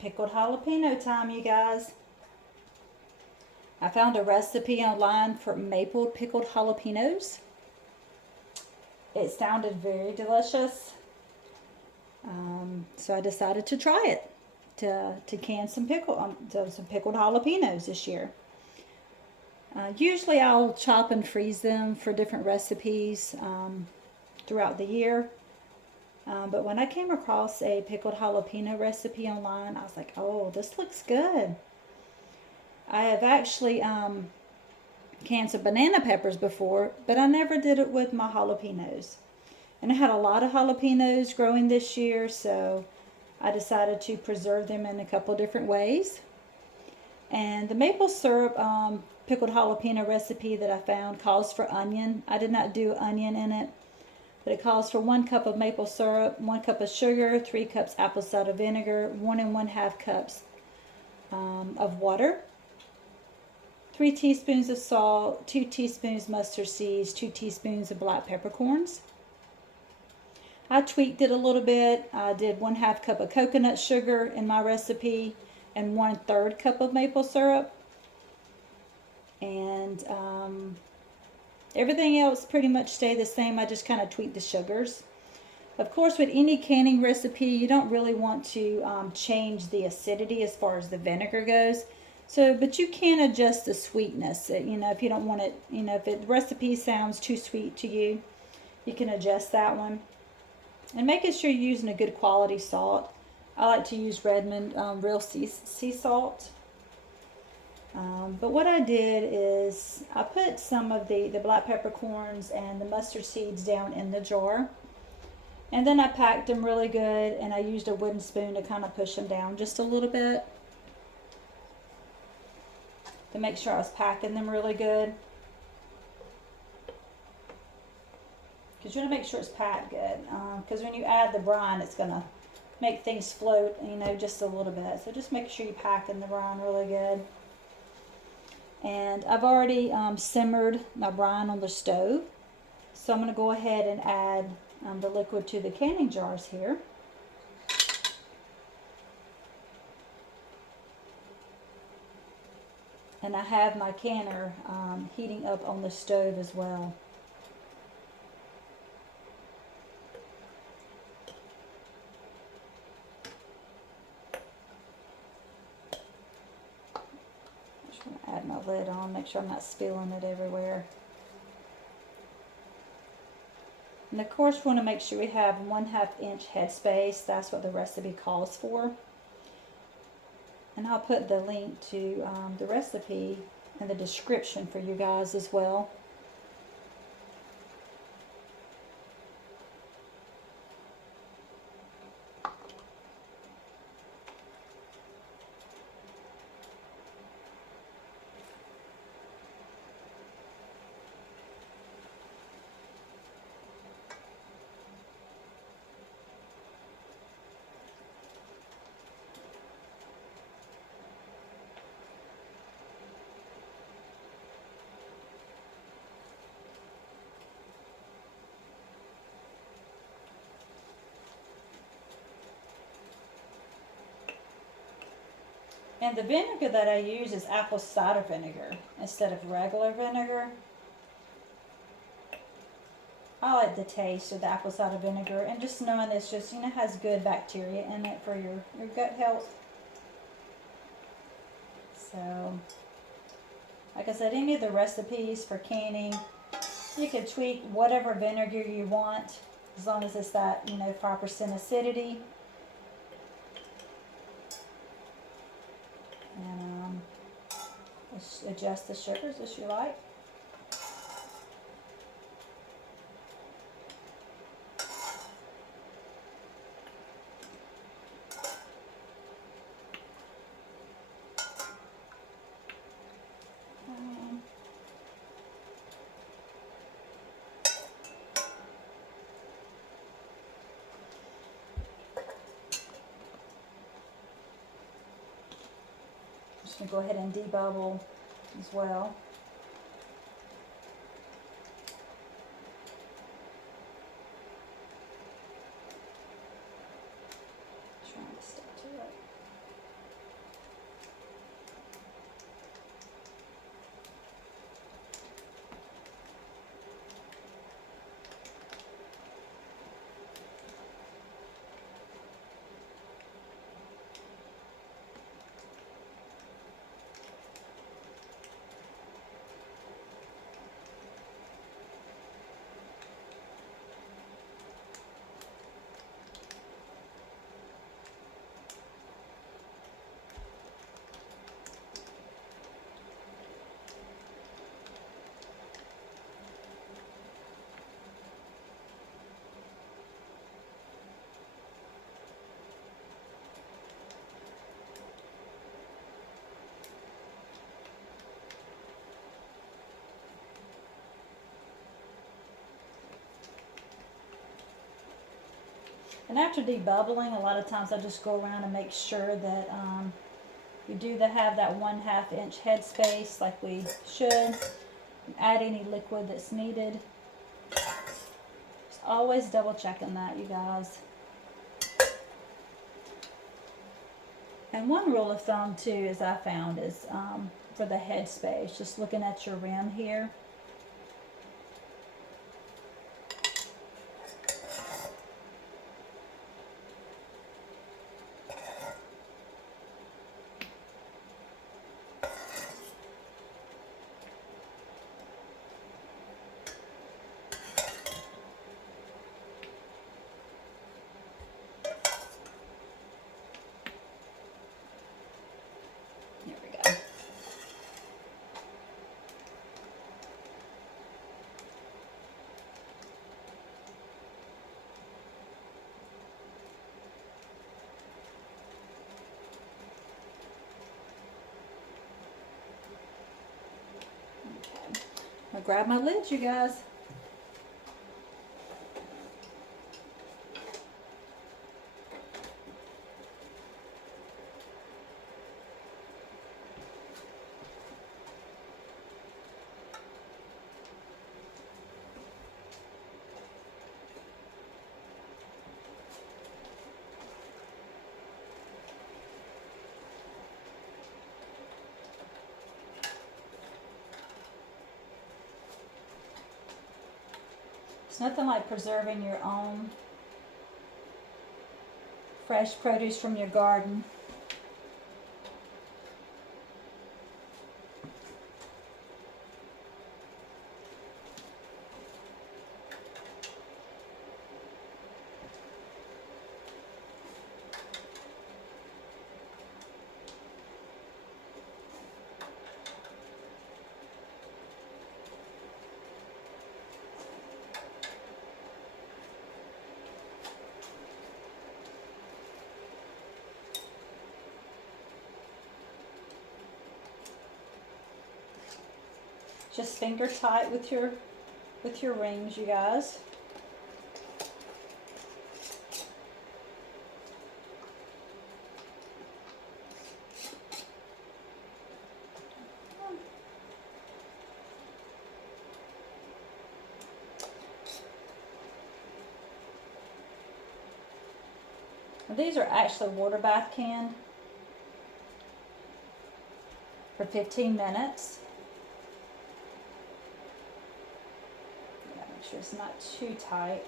Pickled jalapeno time, you guys. I found a recipe online for maple pickled jalapenos. It sounded very delicious. So I decided to try it, to can some pickled jalapenos this year. Usually I'll chop and freeze them for different recipes throughout the year. But when I came across a pickled jalapeno recipe online, I was like, oh, this looks good. I have actually canned some banana peppers before, but I never did it with my jalapenos. And I had a lot of jalapenos growing this year, so I decided to preserve them in a couple different ways. And the maple syrup pickled jalapeno recipe that I found calls for onion. I did not do onion in it, but it calls for 1 cup of maple syrup, 1 cup of sugar, 3 cups apple cider vinegar, 1 1/2 cups of water, 3 teaspoons of salt, 2 teaspoons mustard seeds, 2 teaspoons of black peppercorns. I tweaked it a little bit. I did 1/2 cup of coconut sugar in my recipe and 1/3 cup of maple syrup. And everything else pretty much stayed the same. I just kind of tweaked the sugars. Of course, with any canning recipe, you don't really want to change the acidity as far as the vinegar goes. So, but you can adjust the sweetness. You know, if you don't want it, you know, if the recipe sounds too sweet to you, you can adjust that one. And making sure you're using a good quality salt. I like to use Redmond real sea salt. But what I did is I put some of the black peppercorns and the mustard seeds down in the jar. And then I packed them really good, and I used a wooden spoon to kind of push them down just a little bit to make sure I was packing them really good. Because you want to make sure it's packed good. Because when you add the brine, it's going to make things float, you know, just a little bit. So just make sure you pack in the brine really good. And I've already simmered my brine on the stove. So I'm going to go ahead and add the liquid to the canning jars here. And I have my canner heating up on the stove as well. Just want to add my lid on, make sure I'm not spilling it everywhere. And of course, we want to make sure we have 1/2 inch headspace. That's what the recipe calls for. And I'll put the link to the recipe in the description for you guys as well. And the vinegar that I use is apple cider vinegar instead of regular vinegar. I like the taste of the apple cider vinegar, and just knowing it's just, you know, has good bacteria in it for your gut health. So, like I said, any of the recipes for canning, you can tweak whatever vinegar you want, as long as it's that, you know, 5% acidity. And adjust the sugars as you like. Just going to go ahead and debubble as well. Trying to stick to it. And after debubbling, a lot of times I just go around and make sure that we do have that 1/2 inch headspace like we should. Add any liquid that's needed. Just always double checking that, you guys. And one rule of thumb too, as I found, is for the headspace, just looking at your rim here. There we go. Okay. I'll grab my lids, you guys. It's nothing like preserving your own fresh produce from your garden. Just finger tight with your rings, you guys. These are actually water bath canned for 15 minutes. Make sure it's not too tight.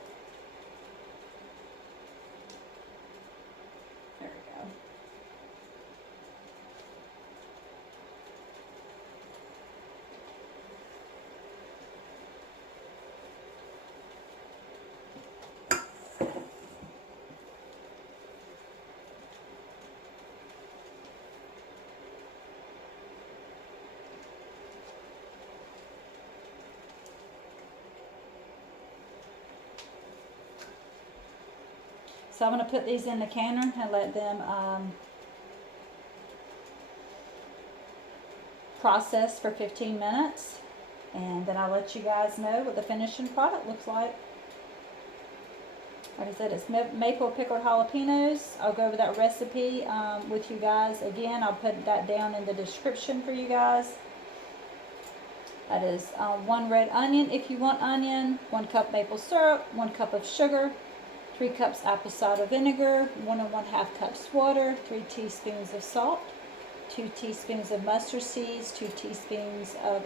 There we go. So I'm going to put these in the canner and let them process for 15 minutes. And then I'll let you guys know what the finishing product looks like. Like I said, it's maple pickled jalapenos. I'll go over that recipe with you guys. Again, I'll put that down in the description for you guys. That is 1 red onion if you want onion, 1 cup maple syrup, 1 cup of sugar, 3 cups apple cider vinegar, 1 1/2 cups water, 3 teaspoons of salt, 2 teaspoons of mustard seeds, 2 teaspoons of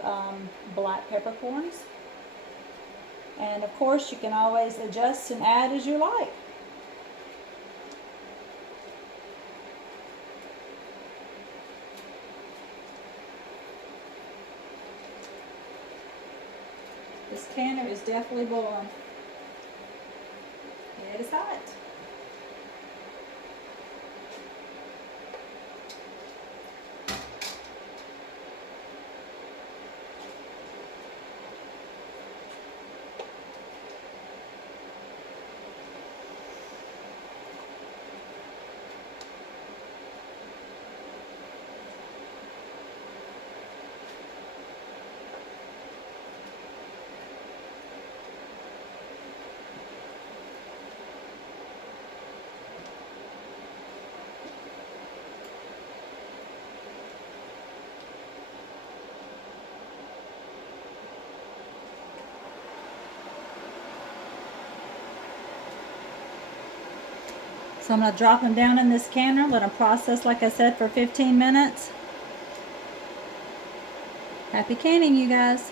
black peppercorns. And of course, you can always adjust and add as you like. This canner is definitely boiling. It is hot. So I'm going to drop them down in this canner, let them process, like I said, for 15 minutes. Happy canning, you guys.